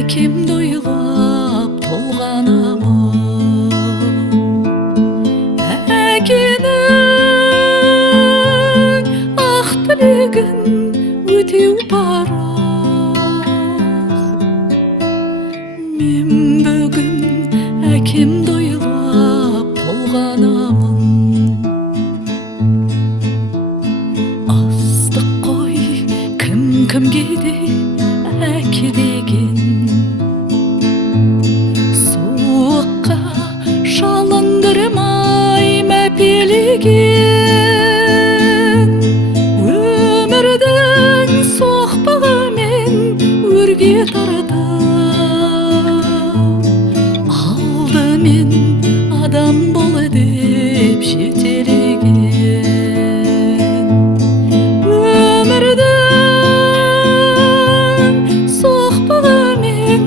әкемді ойлап толғанамын. Әкенің ақ тілегін өтеу парыз. Мен бүгін әкемді ойлап толғанамын. Астық қой кім-кімге де әке деген. Суыққа шалындырмай мәпелеген. Өмірдің соқпағымен өрге тартып алдымен адам бол деп жетелеген. Өмірдің соқпағымен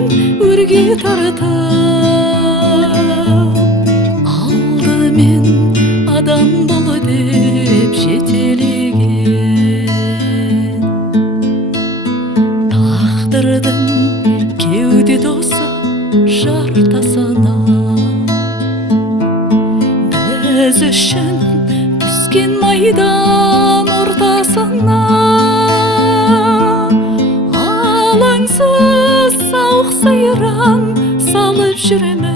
өрге тартып алдымен адам бол деп жетелеген. Тағдырдың кеуде досы жартасына біз үшін түскен майдан ортасына алаңсыз сауық сайран салып жүреміз.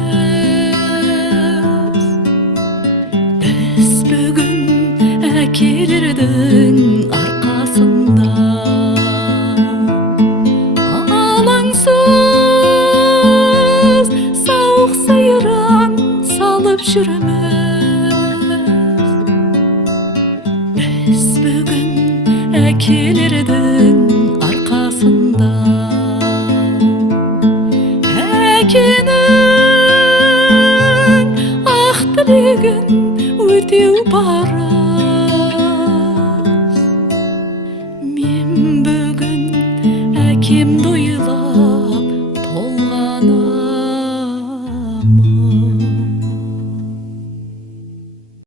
Біз бүгін әкелердің арқасында алаңсыз сауық сайран салып жүреміз. Біз бүгін әкелердің арқасында әкенің ақ тілегін өтеу парыз.